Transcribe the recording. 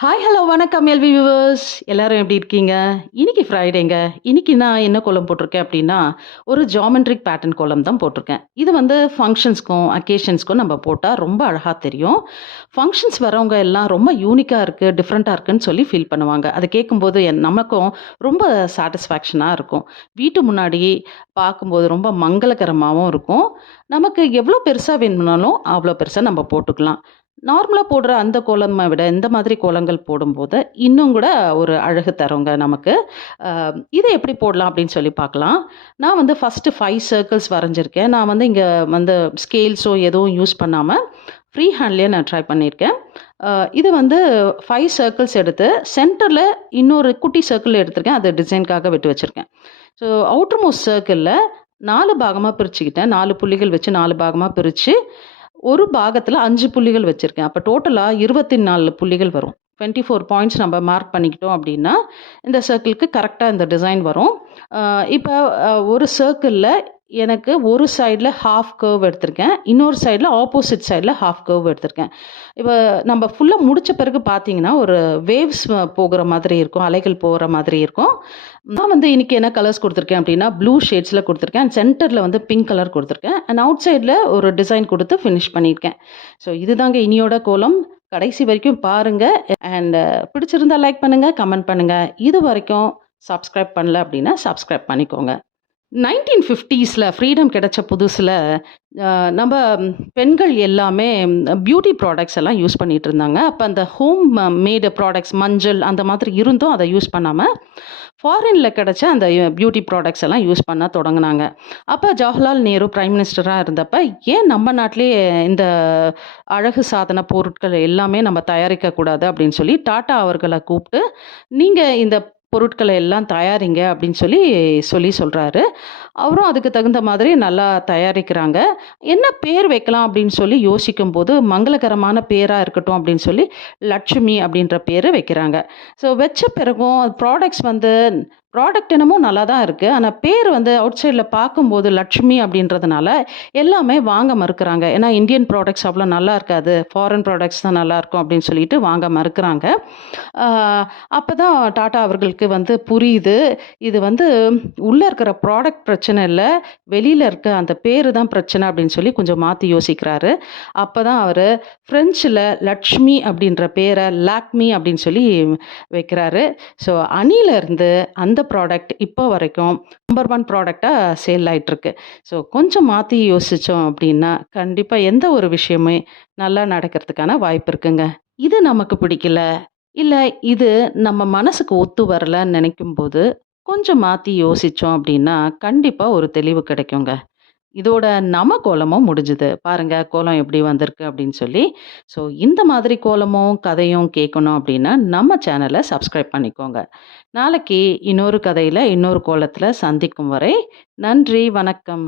Hi hello வணக்கம் LV viewers எல்லாரும் எப்படி இருக்கீங்க? இன்னைக்கு ஃப்ரைடேங்க இன்னைக்கு நான் என்ன கோலம் போட்டிருக்கேன் அப்படின்னா ஒரு ஜாமெண்ட்ரிக் பேட்டர்ன் கோலம் தான் போட்டிருக்கேன். இது வந்து ஃபங்க்ஷன்ஸ்க்கும் அக்கேஷன்ஸ்க்கும் நம்ம போட்டால் ரொம்ப அழகாக தெரியும். ஃபங்க்ஷன்ஸ் வரவங்க எல்லாம் ரொம்ப யூனிக்காக இருக்குது டிஃப்ரெண்ட்டாக இருக்குன்னு சொல்லி ஃபீல் பண்ணுவாங்க. அதை கேட்கும்போது என் நமக்கும் ரொம்ப சாட்டிஸ்ஃபேக்ஷனாக இருக்கும். வீட்டு முன்னாடி பார்க்கும்போது ரொம்ப மங்களகரமாகவும் இருக்கும். நமக்கு எவ்வளோ பெருசாக வேணும்னாலும் அவ்வளோ பெருசாக நம்ம போட்டுக்கலாம். நார்மலாக போடுற அந்த கோலமை விட இந்த மாதிரி கோலங்கள் போடும்போது இன்னும் கூட ஒரு அழகு தருங்க நமக்கு. இதை எப்படி போடலாம் அப்படின்னு சொல்லி பார்க்கலாம். நான் வந்து ஃபஸ்ட்டு ஃபைவ் சர்க்கிள்ஸ் வரைஞ்சிருக்கேன். நான் வந்து இங்கே வந்து ஸ்கேல்ஸோ எதுவும் யூஸ் பண்ணாமல் ஃப்ரீ ஹேண்ட்லேயே நான் ட்ரை பண்ணியிருக்கேன். இது வந்து ஃபைவ் சர்க்கிள்ஸ் எடுத்து சென்டரில் இன்னொரு குட்டி சர்க்கிள் எடுத்திருக்கேன். அது டிசைனுக்காக விட்டு வச்சுருக்கேன். ஸோ அவுட்டர் மோஸ்ட் சர்க்கிளில் நாலு பாகமாக பிரிச்சுக்கிட்டேன். நாலு புள்ளிகள் வச்சு நாலு பாகமாக பிரித்து ஒரு பாகத்தில் அஞ்சு புள்ளிகள் வச்சுருக்கேன். அப்போ டோட்டலாக இருபத்தி நாலு புள்ளிகள் வரும். டுவெண்ட்டி ஃபோர் பாயிண்ட்ஸ் நம்ம மார்க் பண்ணிக்கிட்டோம் அப்படின்னா இந்த சர்க்கிளுக்கு கரெக்டாக இந்த டிசைன் வரும். இப்போ ஒரு சர்க்கிளில் எனக்கு ஒரு சைடில் ஹாஃப் கர்வ் எடுத்திருக்கேன். இன்னொரு சைடில் ஆப்போசிட் சைடில் ஹாஃப் கர்வ் எடுத்திருக்கேன். இப்போ நம்ம ஃபுல்லாக முடித்த பிறகு பார்த்தீங்கன்னா ஒரு வேவ்ஸ் போகிற மாதிரி இருக்கும். அலைகள் போகிற மாதிரி இருக்கும். நான் வந்து இன்னைக்கு என்ன கலர்ஸ் கொடுத்துருக்கேன் அப்படின்னா ப்ளூ ஷேட்ஸில் கொடுத்துருக்கேன். அண்ட் சென்டரில் வந்து பிங்க் கலர் கொடுத்துருக்கேன். அண்ட் அவுட் சைடில் ஒரு டிசைன் கொடுத்து ஃபினிஷ் பண்ணியிருக்கேன். ஸோ இதுதாங்க இனியோட கோலம். கடைசி வரைக்கும் பாருங்கள் அண்ட் பிடிச்சிருந்தா லைக் பண்ணுங்கள் கமெண்ட் பண்ணுங்கள் இது வரைக்கும் சப்ஸ்கிரைப் பண்ணல அப்படின்னா சப்ஸ்கிரைப் பண்ணிக்கோங்க. நைன்டீன் ஃபிஃப்டீஸில் ஃப்ரீடம் கிடைச்ச புதுசில் நம்ம பெண்கள் எல்லாமே பியூட்டி ப்ராடக்ட்ஸ் எல்லாம் யூஸ் பண்ணிகிட்டு இருந்தாங்க. அப்போ அந்த ஹோம் மேடு ப்ராடக்ட்ஸ் மஞ்சள் அந்த மாதிரி இருந்தும் அதை யூஸ் பண்ணாமல் ஃபாரினில் கிடச்ச அந்த பியூட்டி ப்ராடக்ட்ஸ் எல்லாம் யூஸ் பண்ண தொடங்கினாங்க. அப்போ ஜவஹர்லால் நேரு ப்ரைம் மினிஸ்டராக இருந்தப்போ ஏன் நம்ம நாட்டிலே இந்த அழகு சாதன பொருட்கள் எல்லாமே நம்ம தயாரிக்கக்கூடாது அப்படின்னு சொல்லி டாட்டா அவர்களை கூப்பிட்டு நீங்கள் இந்த பொருட்களை எல்லாம் தயாரிங்க அப்படின்னு சொல்லி சொல்லி சொல்கிறாரு அவரும் அதுக்கு தகுந்த மாதிரி நல்லா தயாரிக்கிறாங்க. என்ன பேர் வைக்கலாம் அப்படின்னு சொல்லி யோசிக்கும் போது மங்களகரமான பேராக இருக்கட்டும் அப்படின்னு சொல்லி லட்சுமி அப்படின்ற பேர் வைக்கிறாங்க. ஸோ வச்ச பிறகும் ப்ராடக்ட்ஸ் வந்து ப்ராடக்ட் என்னமோ நல்லா தான் இருக்குது ஆனால் பேர் வந்து அவுட் சைடில் பார்க்கும்போது லட்சுமி அப்படின்றதுனால எல்லாமே வாங்க மறுக்கிறாங்க. ஏன்னா இந்தியன் ப்ராடக்ட்ஸ் அவ்வளோ நல்லா இருக்காது. ஃபாரின் ப்ராடக்ட்ஸ் தான் நல்லா இருக்கும் அப்படின்னு சொல்லிட்டு வாங்க மறுக்கிறாங்க. அப்போ தான் டாட்டா அவர்களுக்கு வந்து புரியுது. இது வந்து உள்ளே இருக்கிற ப்ராடக்ட் பிரச்சனை இல்லை. வெளியில் இருக்க அந்த பேர் தான் பிரச்சனை அப்படின்னு சொல்லி கொஞ்சம் மாற்றி யோசிக்கிறாரு. அப்போ தான் அவர் ஃப்ரெஞ்சில் லட்சுமி அப்படின்ற பேரை லாக்மி அப்படின்னு சொல்லி வைக்கிறாரு. ஸோ அணிலேருந்து அந்த ப்ராடக்ட் இப்போ வரைக்கும் நம்பர் ஒன் ப்ராடக்டாக சேல் ஆகிட்டுருக்கு ஸோ கொஞ்சம் மாற்றி யோசித்தோம் அப்படின்னா கண்டிப்பாக எந்த ஒரு விஷயமே நல்லா நடக்கிறதுக்கான வாய்ப்பு இருக்குங்க. இது நமக்கு பிடிக்கல இல்லை இது நம்ம மனசுக்கு ஒத்து வரலன்னு நினைக்கும்போது கொஞ்சம் மாற்றி யோசித்தோம் அப்படின்னா கண்டிப்பாக ஒரு தெளிவு கிடைக்குங்க. இதோட நம்ம கோலமும் முடிஞ்சுது. பாருங்க கோலம் எப்படி வந்திருக்கு அப்படின்னு சொல்லி. ஸோ இந்த மாதிரி கோலமும் கதையும் கேட்கணும் அப்படின்னா நம்ம சேனலை சப்ஸ்கிரைப் பண்ணிக்கோங்க. நாளைக்கு இன்னொரு கதையில் இன்னொரு கோலத்தில் சந்திக்கும் வரை நன்றி வணக்கம்.